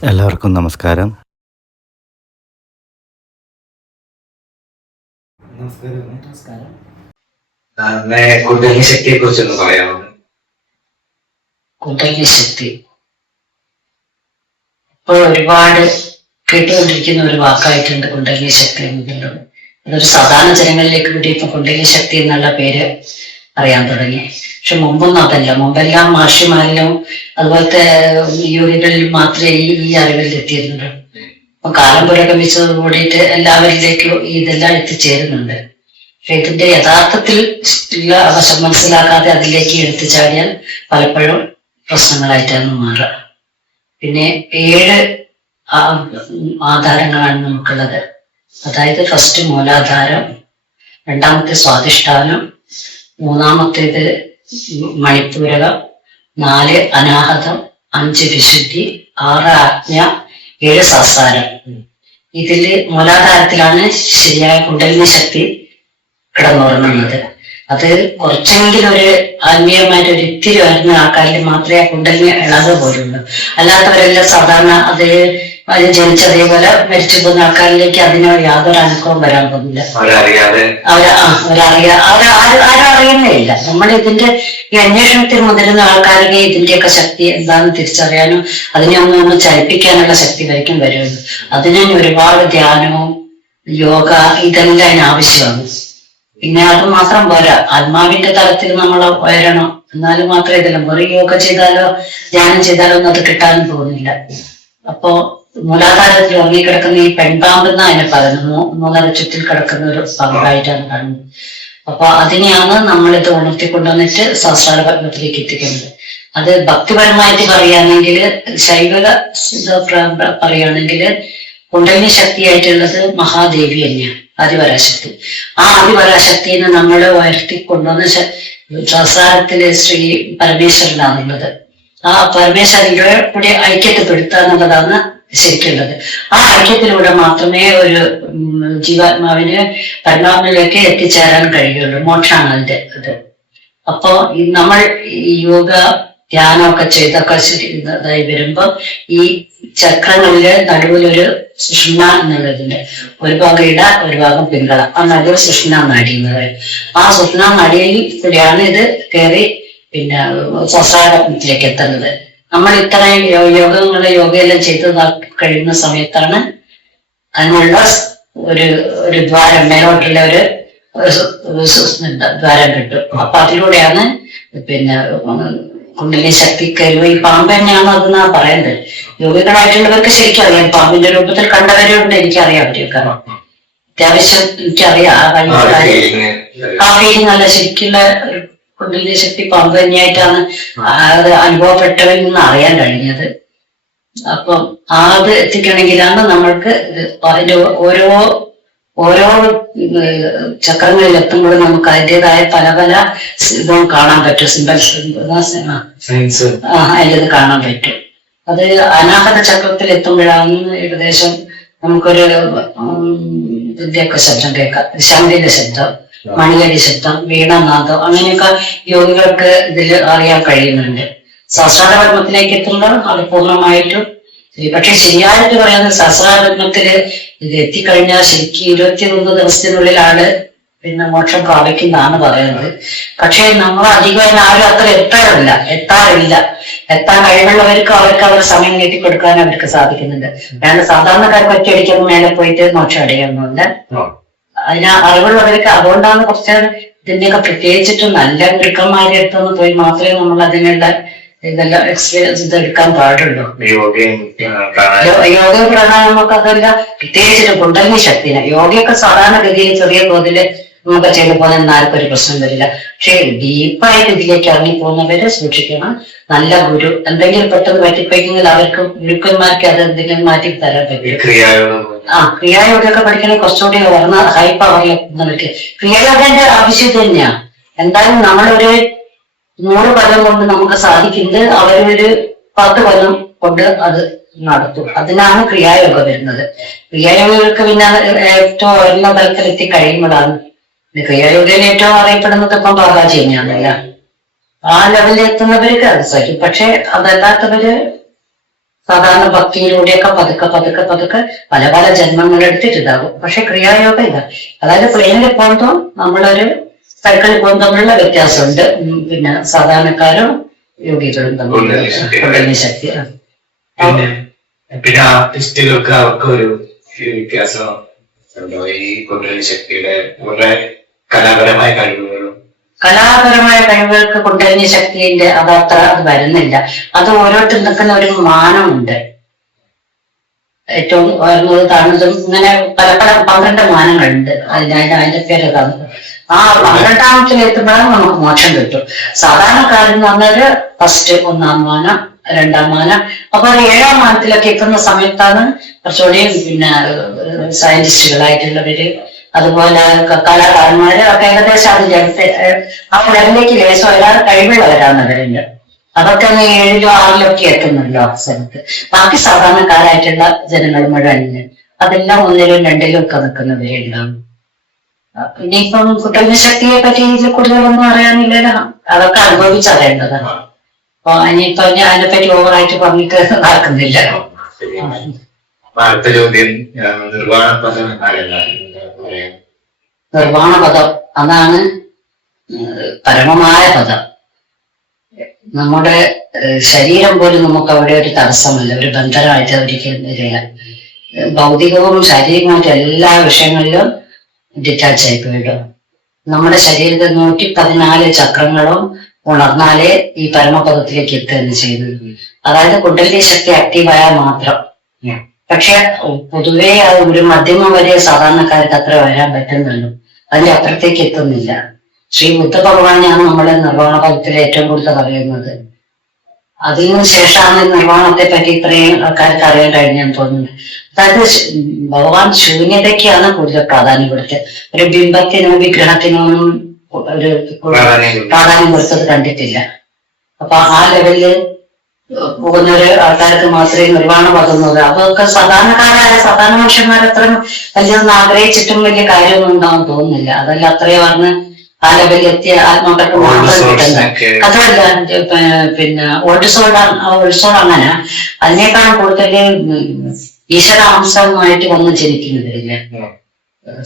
എല്ലാവർക്കും നമസ്കാരം. നമസ്കാരം. കുണ്ടലിനി ശക്തിയെ കുറിച്ചൊന്ന് പറയാമോ? കുണ്ടലിനി ശക്തി ഇപ്പോൾ ഒരുപാട് കേട്ടുകൊണ്ടിരിക്കുന്ന ഒരു വാക്കായിട്ടുണ്ട് കുണ്ടലിനി ശക്തി എന്നുള്ളത്. അതൊരു സാധാരണ ജനങ്ങളിലേക്ക് കൂടി ഇപ്പൊ കുണ്ടലിനി ശക്തി എന്നുള്ള പേര് അറിയാൻ തുടങ്ങി. പക്ഷെ മുമ്പൊന്നും അതല്ല. മുമ്പെല്ലാം മാഷിമാരിലും അതുപോലത്തെ യോഗികളിലും മാത്രമേ ഈ അറിവിൽ എത്തിയിരുന്നുള്ളൂ. അപ്പൊ കാലം പുരോഗമിച്ചത് കൂടിയിട്ട് എല്ലാവരിലേക്കും ഇതെല്ലാം എത്തിച്ചേരുന്നുണ്ട്. പക്ഷെ ഇതിന്റെ യഥാർത്ഥത്തിൽ ഉള്ള വശം മനസ്സിലാക്കാതെ അതിലേക്ക് എടുത്തു ചാടിയാൽ പലപ്പോഴും പ്രശ്നങ്ങളായിട്ടാണ് മാറുക. പിന്നെ 7 ആധാരങ്ങളാണ് നമുക്കുള്ളത്. അതായത് ഫസ്റ്റ് മൂലാധാരം, രണ്ടാമത്തെ സ്വാധിഷ്ഠാനം, മൂന്നാമത്തേത് മണിപ്പൂരകം, 4 അനാഹതം, 5 വിശുദ്ധി, 6 ആജ്ഞ, 7 സംസാരം. ഇതില് മൂലാധാരത്തിലാണ് ശരിയായ കുണ്ടലിനി ശക്തി കിടന്നുറങ്ങുന്നത്. അത് കുറച്ചെങ്കിലും ഒരു ആത്മീയമായിട്ട് ഒരു ഇത്തിരി വരുന്ന ആൾക്കാരിൽ മാത്രമേ ആ കുണ്ടലിനി ഇളക പോലുള്ളൂ. അല്ലാത്തവരെല്ലാം സാധാരണ അത് ജനിച്ച അതേപോലെ മരിച്ചു പോകുന്ന ആൾക്കാരിലേക്ക് അതിന് യാതൊരു അനുഭവം വരാൻ പോകുന്നില്ല. ആരും അറിയുന്നേ ഇല്ല. നമ്മൾ ഇതിന്റെ ഈ അന്വേഷണത്തിൽ മുതിരുന്ന ആൾക്കാരുടെ ഇതിന്റെയൊക്കെ ശക്തി എന്താണെന്ന് തിരിച്ചറിയാനും അതിനെ ഒന്ന് ചലിപ്പിക്കാനുള്ള ശക്തി വരയ്ക്കും വരുള്ളൂ. അതിന് ഒരുപാട് ധ്യാനവും യോഗ ഇതെല്ലാം അതിന് ആവശ്യമാണ്. പിന്നെ അത് മാത്രം പോരാ, ആത്മാവിന്റെ തലത്തിൽ നമ്മൾ ഉയരണം. എന്നാലും മാത്രമേ ഇതെല്ലാം വെറും യോഗ ചെയ്താലോ ധ്യാനം ചെയ്താലോ ഒന്നും അത് കിട്ടാനും പോകുന്നില്ല. അപ്പോ മൂലാധാരത്തിൽ ഉറങ്ങിക്കിടക്കുന്ന ഈ പെൺപാമ്പെന്ന് അതിനെ പറയുന്നു. മൂന്നര ചുറ്റിൽ കിടക്കുന്ന ഒരു പാമ്പായിട്ടാണ് കാണുന്നത്. അപ്പൊ അതിനെയാണ് നമ്മളിത് ഉണർത്തിക്കൊണ്ടുവന്നിട്ട് സഹസ്രാര പത്മത്തിലേക്ക് എത്തിക്കുന്നത്. അത് ഭക്തിപരമായിട്ട് പറയുകയാണെങ്കിൽ, ശൈവ പറയുകയാണെങ്കിൽ കുണ്ടലിനി ശക്തിയായിട്ടുള്ളത് മഹാദേവി തന്നെയാണ്, ആദിപരാശക്തി. ആ ആദിപരാശക്തിനെ നമ്മൾ ഉയർത്തിക്കൊണ്ടുവന്ന സഹസ്രാരത്തിലെ ശ്രീ പരമേശ്വരനാണുള്ളത്. ആ പരമേശ്വരന്റെ കൂടെ ഐക്യത്തെപ്പെടുത്തുക എന്നുള്ളതാണ് ശരിക്കുള്ളത്. ആ ഐക്യത്തിലൂടെ മാത്രമേ ഒരു ജീവാത്മാവിന് പരമാത്മയിലേക്ക് എത്തിച്ചേരാൻ കഴിയുള്ളൂ. മോക്ഷമാണ് അതിന്റെ ഇത്. അപ്പോ നമ്മൾ ഈ യോഗ ധ്യാനമൊക്കെ ചെയ്തൊക്കെ ഇതായി വരുമ്പോ ഈ ചക്രങ്ങളില് നടുവിലൊരു സുഷുമ്ന എന്നുള്ളതുണ്ട്. ഒരു ഭാഗം ഇട, ഒരു ഭാഗം പിങ്കള. ആ നടുവ് സുഷുമ്ന നാഡി എന്ന് പറയും. ആ സുഷുമ്ന നാഡിയിൽ കൂടിയാണ് ഇത് കയറി പിന്നെ സഹസ്രാരത്തിലേക്ക് എത്തുന്നത്. നമ്മൾ ഇത്രയും യോഗയെല്ലാം ചെയ്ത് കഴിയുന്ന സമയത്താണ് അതിനുള്ള ഒരു ദ്വാരം, മേലോട്ടുള്ള ഒരു ദ്വാരം കിട്ടും. അപ്പൊ അതിലൂടെയാണ് പിന്നെ കുണ്ടലിനി ശക്തി കരുവ. ഈ പാമ്പ് തന്നെയാണ് അതെന്നാ പറയുന്നത്. യോഗികളായിട്ടുള്ളവർക്ക് ശരിക്കും അറിയാം. പാമ്പിന്റെ രൂപത്തിൽ കണ്ടവരുണ്ട്, എനിക്കറിയാം. അവരെയൊക്കെ അത്യാവശ്യം എനിക്കറിയാം. ആ ഫീലിംഗ് അല്ല, ശരിക്കുള്ള കുണ്ടലിനി ശക്തി പാമ്പ് തന്നെയായിട്ടാണ് അത് അനുഭവപ്പെട്ടവരിൽ നിന്ന് അറിയാൻ കഴിഞ്ഞത്. അപ്പം അത് എത്തിക്കണമെങ്കിലാണ് നമ്മൾക്ക് അതിന്റെ ഓരോ ചക്രങ്ങളിൽ എത്തുമ്പോഴും നമുക്ക് അതിൻ്റെതായ പല ഇതും കാണാൻ പറ്റും. സിംബൽസ് അതിൻ്റെത് കാണാൻ പറ്റും. അത് അനാഹത ചക്രത്തിൽ എത്തുമ്പോഴാണ് ഏകദേശം നമുക്കൊരു ഇതിന്റെയൊക്കെ ശബ്ദം കേൾക്കാം. ശംഖിന്റെ ശബ്ദം, മണിയടി ശബ്ദം, വീണനാദം, അങ്ങനെയൊക്കെ യോഗികൾക്ക് ഇതിൽ അറിയാൻ കഴിയുന്നുണ്ട്. സഹസ്രാരപത്മത്തിലേക്ക് എത്തുമ്പോൾ അത് പൂർണ്ണമായിട്ടും. പക്ഷെ ശരിയായിട്ട് പറയുന്നത് സഹസ്രാരപത്മത്തില് ഇത് എത്തിക്കഴിഞ്ഞാൽ ശരിക്കും 21 ദിവസത്തിനുള്ളിലാണ് പിന്നെ മോക്ഷം പ്രാപിക്കുന്നതാണ് പറയുന്നത്. പക്ഷെ നമ്മൾ അധികം ആരും അത്ര എത്താറില്ല. എത്താൻ കഴിവുള്ളവർക്ക് അവരുടെ സമയം നീട്ടിക്കൊടുക്കാൻ അവർക്ക് സാധിക്കുന്നുണ്ട്. വേണ്ട സാധാരണക്കാർക്ക് ഒറ്റയടിക്കൊന്നും മേലെ പോയിട്ട് മോക്ഷം അടയുന്നുണ്ട്. അതിന് അറിവുള്ളവർക്ക്. അതുകൊണ്ടാണ് കുറച്ച് ഇതിന്റെയൊക്കെ പ്രത്യേകിച്ചിട്ട് നല്ല ഗുരുക്കന്മാരുടെ അടുത്തൊന്ന് പോയി മാത്രമേ നമ്മൾ അതിനുള്ള ഇതെല്ലാം എക്സ്പീരിയൻസ് ഇതെടുക്കാൻ പാടുള്ളൂ. യോഗ പ്രാണായാമൊക്കെ അതല്ല, പ്രത്യേകിച്ചിട്ട് കുണ്ടലിനി ശക്തിനെ. യോഗയൊക്കെ സാധാരണഗതിയിൽ ചെറിയ തോതിൽ നമുക്ക് ചെയ്തു പോകുന്ന ആർക്കും ഒരു പ്രശ്നം വരില്ല. പക്ഷെ ഡീപ്പായിട്ട് ഇതിലേക്ക് ഇറങ്ങിപ്പോകുന്നവര് സൂക്ഷിക്കണം. നല്ല ഗുരു എന്തെങ്കിലും പെട്ടെന്ന് പറ്റിപ്പോയെങ്കിൽ അവർക്ക് ഗുരുക്കന്മാർക്ക് അത് എന്തെങ്കിലും മാറ്റി തരാൻ പറ്റും. ക്രിയായോഗയൊക്കെ പഠിക്കണമെങ്കിൽ കുറച്ചുകൂടി ഉയർന്ന ഹൈ പവറിലെത്തുന്നവർക്ക് ക്രിയായോഗന്റെ ആവശ്യം തന്നെയാ. എന്തായാലും നമ്മളൊരു 100 കൊല്ലം കൊണ്ട് നമുക്ക് സാധിക്കുന്നത് അവരൊരു 10 കൊല്ലം കൊണ്ട് അത് നടത്തും. അതിനാണ് ക്രിയായോഗ വരുന്നത്. ക്രിയായോഗങ്ങൾക്ക് പിന്നെ ഏറ്റവും ഉയർന്ന തലത്തിൽ എത്തി കഴിയുമ്പോഴാണ്. ക്രിയായോഗയിൽ ഏറ്റവും അറിയപ്പെടുന്നത് ഇപ്പം ബാബാജി തന്നെയാണല്ല. ആ ലെവലിൽ എത്തുന്നവർക്ക് അത് സഹിക്കും. പക്ഷെ അതല്ലാത്തവര് സാധാരണ ഭക്തിയിലൂടെയൊക്കെ പതുക്കെ പതുക്കെ പതുക്കെ പല പല ജന്മങ്ങളെടുത്തിട്ട് ഇതാകും. പക്ഷെ ക്രിയായോഗ ഇല്ല. അതായത് പ്ലെയിനിൽ പോകുമ്പോൾ നമ്മളൊരു സൈക്കിളിൽ പോകും തമ്മിലുള്ള വ്യത്യാസമുണ്ട്. പിന്നെ സാധാരണക്കാരും യോഗികളും തമ്മിലുള്ള ശക്തി. പിന്നെ ആർട്ടിസ്റ്റുകൾക്ക് അവർക്ക് ഒരു വ്യത്യാസം ഉണ്ടോ ഈ കുണ്ടലിനി ശക്തിയുടെ കലാപരമായ കഴിവുകളും? കലാപരമായ കഴിവുകൾക്ക് കുണ്ടലിനി ശക്തിന്റെ അതത്ര അത് വരുന്നില്ല. അത് ഓരോരുത്തർ നിൽക്കുന്ന ഒരു മാനമുണ്ട്. ഏറ്റവും ഉയർന്നത് താഴ്ന്നതും ഇങ്ങനെ പല പല 12 മാനങ്ങളുണ്ട്. അതിന്റെ പേര് കാണുന്നത്. ആ 12ാമത്തിൽ എത്തുമ്പോഴാണ് നമുക്ക് മോക്ഷം കിട്ടും. സാധാരണക്കാരെന്ന് പറഞ്ഞാല് ഫസ്റ്റ് 1ാം മാനം, 2ാം മാനം. അപ്പൊ 7ാം മാനത്തിലൊക്കെ എത്തുന്ന സമയത്താണ് കുറച്ചുകൂടി പിന്നെ സയന്റിസ്റ്റുകളായിട്ടുള്ളവര്, അതുപോലെ കലാകാരന്മാര് ഒക്കെ ഏകദേശം അതിന്റെ അടുത്ത് ആ ലെവലിലേക്ക് ലേശം ഒരാൾ കഴിവുള്ളവരാണ് അവരുണ്ട്. അതൊക്കെ 7ലും 6ലും ഒക്കെ എത്തുന്നുണ്ടോ അവസരത്ത്. ബാക്കി സാധാരണക്കാരായിട്ടുള്ള ജനങ്ങൾ മുഴുവൻ അതെല്ലാം 1ലും 2ലും ഒക്കെ നിൽക്കുന്നവരുണ്ടാവും. ഇനിയിപ്പം കുണ്ടലിനി ശക്തിയെ പറ്റി ഇതിൽ കൂടുതലൊന്നും അറിയാനില്ല. അതൊക്കെ അനുഭവിച്ചറിയേണ്ടതാണ്. അപ്പൊ ഇനിയിപ്പൊ അതിനെപ്പറ്റി ഓവറായിട്ട് പറഞ്ഞിട്ട് നടക്കുന്നില്ല. അടുത്ത ചോദ്യം, നിർവ്വാണ പദം അതാണ് പരമമായ പദം. നമ്മുടെ ശരീരം പോലും നമുക്ക് അവിടെ ഒരു തടസ്സമല്ല, ഒരു ബന്ധനമായിട്ട് ഒരിക്കലും വരില്ല. ഭൗതികവും ശാരീരികമായിട്ട് എല്ലാ വിഷയങ്ങളിലും ഡിറ്റാച്ച് ആയി പോയിടും. നമ്മുടെ ശരീരത്തിൽ 114 ചക്രങ്ങളും ഉണർന്നാലേ ഈ പരമപദത്തിലേക്ക് എത്തുകയാണ് ചെയ്യുന്നത്. അതായത് കുണ്ടലിനി ശക്തി ആക്റ്റീവായാൽ മാത്രം. പക്ഷെ പൊതുവേ അത് ഒരു മധ്യമം വരെ സാധാരണക്കാർക്ക് അത്ര വരാൻ പറ്റുന്നുള്ളൂ. അതിന്റെ അപ്പുറത്തേക്ക് എത്തുന്നില്ല. ശ്രീ ബുദ്ധ ഭഗവാനാണ് നമ്മളെ നിർവ്വാണ പദത്തിൽ ഏറ്റവും കൂടുതൽ പറയുന്നത്. അതിനു ശേഷമാണ് നിർവ്വാണത്തെ പറ്റി ഇത്രയും ആൾക്കാർക്ക് അറിയാൻ കഴിഞ്ഞെന്ന് തോന്നുന്നത്. അതായത് ഭഗവാൻ ശൂന്യതയ്ക്കാണ് കൂടുതൽ പ്രാധാന്യം കൊടുത്തത്. ഒരു ബിംബത്തിനോ വിഗ്രഹത്തിനോ ഒന്നും ഒരു പ്രാധാന്യം കൊടുത്തത് കണ്ടിട്ടില്ല. അപ്പൊ ആ ലെവലില് പോകുന്നൊരു ആൾക്കാർക്ക് മാത്രമേ നിർവ്വാണ പദന്നത്. അതൊക്കെ സാധാരണക്കാരായ സാധാരണ മനുഷ്യന്മാരത്രയും വലിയൊന്നും ആഗ്രഹിച്ചിട്ടും വലിയ കാര്യമൊന്നും ഉണ്ടാവും തോന്നുന്നില്ല. അതല്ല അത്രയും പറഞ്ഞ് ആ ലെവലിൽ എത്തിയ ആത്മാക്കൾക്ക് മാത്രം കിട്ടുന്നത്. അതല്ല പിന്നെ ഓൾഡ് അങ്ങനെ അതിനേക്കാളും കൂടുതൽ ഈശ്വരാംശമായിട്ട് വന്ന് ജനിക്കുന്നവരില്ല.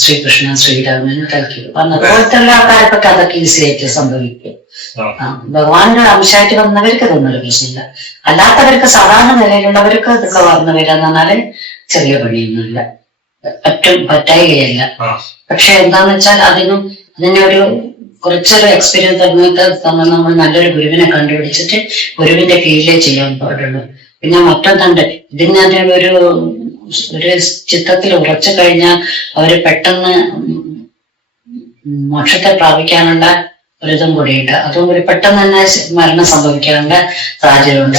ശ്രീകൃഷ്ണൻ, ശ്രീരാമൻ, കൽക്കി അതുപോലത്തെ ആൾക്കാർക്കൊക്കെ അതൊക്കെ ഈസിയായിട്ട് സംഭവിക്കും. ഭഗവാന്റെ അംശമായിട്ട് വന്നവർക്ക് ഇതൊന്നൊരു പ്രശ്നമില്ല. അല്ലാത്തവർക്ക് സാധാരണ നിലയിലുള്ളവർക്ക് ഇതൊക്കെ വളർന്നു വരാന്ന് പറഞ്ഞാല് ചെറിയ പണിയൊന്നുമില്ല, പറ്റായികയല്ല. പക്ഷെ എന്താന്ന് വെച്ചാൽ അതിനൊരു കുറച്ചൊരു എക്സ്പീരിയൻസ് തന്നെ നമ്മൾ നല്ലൊരു ഗുരുവിനെ കണ്ടുപിടിച്ചിട്ട് ഗുരുവിന്റെ കീഴിലേ ചെയ്യാൻ പാടുള്ളൂ. പിന്നെ മറ്റൊന്നുണ്ട്, ഇതിന് ഒരു ചിത്രത്തിൽ ഉറച്ചു കഴിഞ്ഞാൽ അവര് പെട്ടെന്ന് മോക്ഷത്തെ പ്രാപിക്കാനുള്ള ഒരിതും കൂടിയുണ്ട്. അതും കൂടി പെട്ടെന്ന് തന്നെ മരണം സംഭവിക്കാനുള്ള സാഹചര്യമുണ്ട്.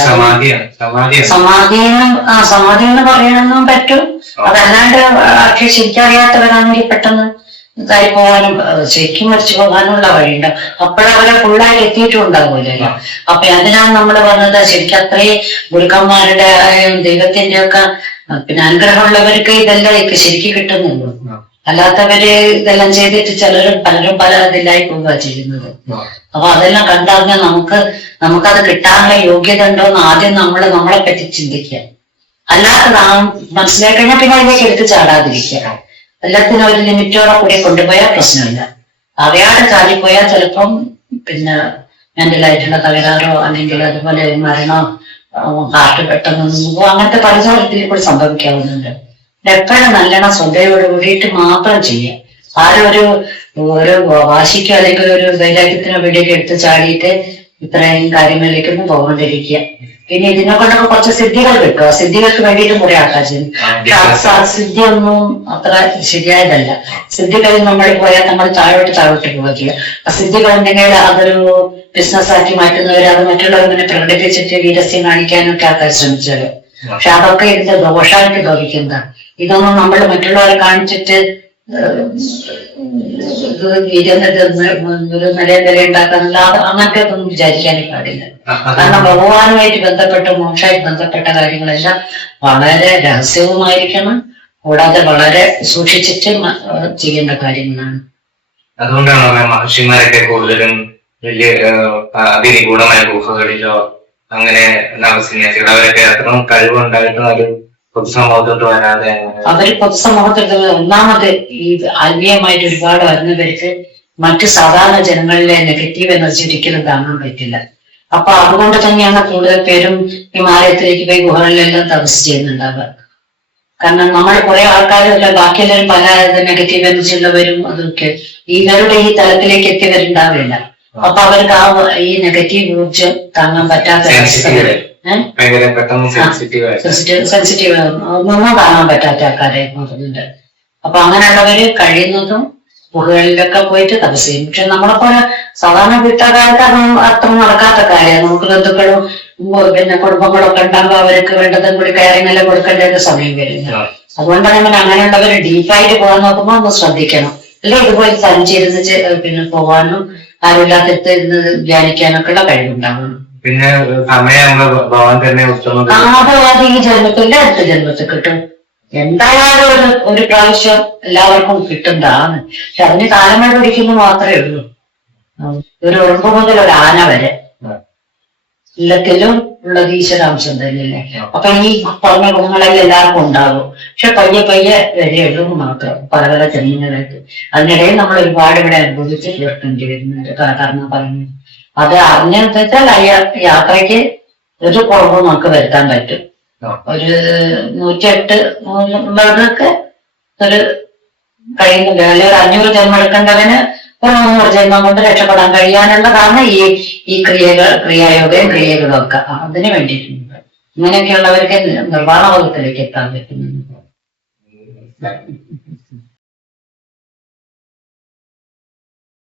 സമാധി എന്ന് പറയാനൊന്നും പറ്റും. അതല്ലാണ്ട് ശരിക്കും അറിയാത്തവരാണെങ്കിൽ പെട്ടെന്ന് ഇതായി പോകാനും ശരിക്കും മരിച്ചു പോകാനുള്ള വഴിയുണ്ട്. അപ്പോഴവരെ ഫുള്ളായി എത്തിയിട്ടും ഉണ്ടാവൂലല്ലോ. അപ്പൊ അതിനാണ് നമ്മൾ പറഞ്ഞത് ശരിക്കും അത്രയും ഗുരുക്കന്മാരുടെ ദൈവത്തിന്റെ ഒക്കെ പിന്നെ അനുഗ്രഹമുള്ളവർക്ക് ഇതെല്ലാം ശരിക്കും കിട്ടുന്നുള്ളൂ. അല്ലാത്തവര് ഇതെല്ലാം ചെയ്തിട്ട് പലരും പല ഇതിലായി പോവുക ചെയ്യുന്നത്. അപ്പൊ അതെല്ലാം കണ്ടറിഞ്ഞാൽ നമുക്കത് കിട്ടാനുള്ള യോഗ്യത ഉണ്ടോന്ന് ആദ്യം നമ്മളെ പറ്റി ചിന്തിക്കുക. അല്ലാത്ത മനസ്സിലാക്കി കഴിഞ്ഞാൽ പിന്നെ അതിലേക്ക് എടുത്ത് ചാടാതിരിക്കുക. എല്ലാത്തിനും ഒരു ലിമിറ്റോടെ കൂടി കൊണ്ടുപോയാൽ പ്രശ്നമില്ല. അറിയാതെ ചാടിപ്പോയാൽ ചിലപ്പം പിന്നെ മെന്റലായിട്ടുള്ള തകരാറോ അല്ലെങ്കിൽ അതുപോലെ മരണോ ഹാർട്ട് പെട്ടെന്ന് അങ്ങനത്തെ പല ഇതിൽ കൂടി സംഭവിക്കാവുന്നുണ്ട്. എപ്പോഴും നല്ലോണം ശ്രദ്ധയോട് കൂടിയിട്ട് മാത്രം ചെയ്യുക. ആരും ഒരു വാശിക്കോ അല്ലെങ്കിൽ ഒരു വൈരാഗ്യത്തിനോ വേണ്ടിയൊക്കെ എടുത്ത് ചാടിയിട്ട് ഇത്രയും കാര്യങ്ങളിലേക്കൊന്നും പോകാണ്ടിരിക്കുക. പിന്നെ ഇതിനെ കൊണ്ടൊക്കെ കുറച്ച് സിദ്ധികൾ കിട്ടും. ആ സിദ്ധികൾക്ക് വേണ്ടിയിട്ട് കുറെ ആൾക്കാർ ചെയ്യും. സിദ്ധിയൊന്നും അത്ര ശരിയായതല്ല. സിദ്ധികളിൽ നമ്മൾ പോയാൽ നമ്മൾ താഴോട്ട് പോകില്ല. ആ സിദ്ധികൾ ഉണ്ടെങ്കിൽ അതൊരു ബിസിനസ് ആക്കി മാറ്റുന്നവർ അത് മറ്റുള്ളവരെ പ്രകടിപ്പിച്ചിട്ട് വീരസ്യം കാണിക്കാനൊക്കെ ആൾക്കാർ ശ്രമിച്ചത്. പക്ഷെ അതൊക്കെ ഇതിന്റെ ദോഷമായിട്ട് ഭവിക്കുന്നതാണ്. ഇതൊന്നും നമ്മൾ മറ്റുള്ളവരെ കാണിച്ചിട്ട് ഒരു നിലയുണ്ടാക്കാനുള്ള അങ്ങനത്തെ ഒന്നും വിചാരിക്കാനേ പാടില്ല. കാരണം ഭഗവാനുമായിട്ട് ബന്ധപ്പെട്ട മോക്ഷമായിട്ട് ബന്ധപ്പെട്ട കാര്യങ്ങളെല്ലാം വളരെ രഹസ്യവുമായിരിക്കണം. കൂടാതെ വളരെ സൂക്ഷിച്ചിട്ട് ചെയ്യേണ്ട കാര്യങ്ങളാണ്. അതുകൊണ്ടാണ് മഹർഷിമാരൊക്കെ കൂടുതലും വലിയ അതിനിഗൂഢമായ ഗുഹകളിലോ അങ്ങനെ താമസിക്കുന്ന അവരൊക്കെ അത്രയും കഴിവുണ്ടായിട്ടും ഒരു പൊതുസമൂഹത്തോട്ട് വരാതെ അവര് പൊതുസമൂഹത്തിൽ ഒന്നാമത് ഈ ആത്മീയമായിട്ട് ഒരുപാട് വരുന്നവർക്ക് മറ്റു സാധാരണ ജനങ്ങളിലെ നെഗറ്റീവ് എനർജി ഒരിക്കലും താങ്ങാൻ പറ്റില്ല. അപ്പൊ അതുകൊണ്ട് തന്നെയാണ് കൂടുതൽ പേരും ഹിമാലയത്തിലേക്ക് പോയി ഗുഹകളിലെല്ലാം തപസ് ചെയ്യുന്നുണ്ടാവുക. കാരണം നമ്മൾ കുറെ ആൾക്കാരല്ല, ബാക്കിയെല്ലാവരും പല നെഗറ്റീവ് എനർജി ഉള്ളവരും അതൊക്കെ ഇവരുടെ ഈ തലത്തിലേക്ക് എത്തിയവരുണ്ടാവില്ല. അപ്പൊ അവർക്ക് ആ ഈ നെഗറ്റീവ് ഊർജം താങ്ങാൻ പറ്റാത്ത സെൻസിറ്റീവ് ഒന്നും താങ്ങാൻ പറ്റാത്ത ആൾക്കാരെ നോക്കുന്നുണ്ട്. അപ്പൊ അങ്ങനെയുള്ളവര് കഴിയുന്നതും ഗുഹകളിലൊക്കെ പോയിട്ട് തപസ് ചെയ്യും. പക്ഷെ നമ്മളെപ്പോലെ സാധാരണ വീട്ടുകാർക്ക് അത്ര നടക്കാത്ത കാര്യമാണ്. നമുക്ക് ബന്ധുക്കളും പിന്നെ കുടുംബങ്ങളൊക്കെ ഉണ്ടാകുമ്പോൾ അവർക്ക് വേണ്ടതും കൂടി കയറിങ്ങെല്ലാം കൊടുക്കേണ്ട സമയം വരുന്നത്. അതുകൊണ്ടാണ് ഞാൻ അങ്ങനെയുള്ളവർ ഡീപ്പായിട്ട് പോകാൻ നോക്കുമ്പോൾ ഒന്ന് ശ്രദ്ധിക്കണം. അല്ലെ ഇതുപോലെ തനിച്ചിരുന്ന് പിന്നെ പോകാനും ആരുമില്ലാത്തടുത്ത് ഇരുന്ന് ധ്യാനിക്കാനൊക്കെ ഉള്ള കഴിവുണ്ടാവണം. പിന്നെ സമയം അത് ഈ ജന്മത്തിന്റെ അടുത്ത ജന്മത്തിൽ കിട്ടും. എന്തായാലും ഒരു പ്രാവശ്യം എല്ലാവർക്കും കിട്ടുന്നതാണ്. പക്ഷെ അതിന് കാലങ്ങൾ പിടിക്കുന്നു മാത്രമേ ഉള്ളൂ. ഒരു ഉറുമ്പ് മുതൽ ഒരു ആന വരെ എല്ലാത്തിലും ഉള്ളത് ഈശ്വരാംശം തന്നെയല്ലേ. അപ്പൊ ഈ പറഞ്ഞ ഗുണങ്ങളെല്ലാം എല്ലാവർക്കും ഉണ്ടാകും. പക്ഷെ പയ്യെ പയ്യെ വരെയുള്ളൂ മാത്രം, പല പല ചെറിയങ്ങളായിട്ട്. അതിനിടയിൽ നമ്മൾ ഒരുപാട് ഇവിടെ അനുഭവിച്ച് തീർക്കേണ്ടി വരുന്നുണ്ട്. കാരണം പറഞ്ഞു അത് അറിഞ്ഞെന്ന് വെച്ചാൽ യാത്രയ്ക്ക് ഒരു കുറവ് നമുക്ക് വരുത്താൻ പറ്റും. ഒരു 108 ഉള്ളവർക്ക് ഒരു കഴിയുന്നില്ല. അല്ലെങ്കിൽ 500 ജന്മം എടുക്കേണ്ടവന് ഒരു 300 ജന്മം കൊണ്ട് രക്ഷപ്പെടാൻ കഴിയാനുള്ളതാണ് ഈ ക്രിയായോഗയും ക്രിയകളും ഒക്കെ. അതിന് വേണ്ടിയിട്ടുണ്ട്. ഇങ്ങനെയൊക്കെയുള്ളവർക്ക് നിർവ്വാണ വകുപ്പിലേക്ക് എത്താൻ പറ്റുന്നുണ്ട്.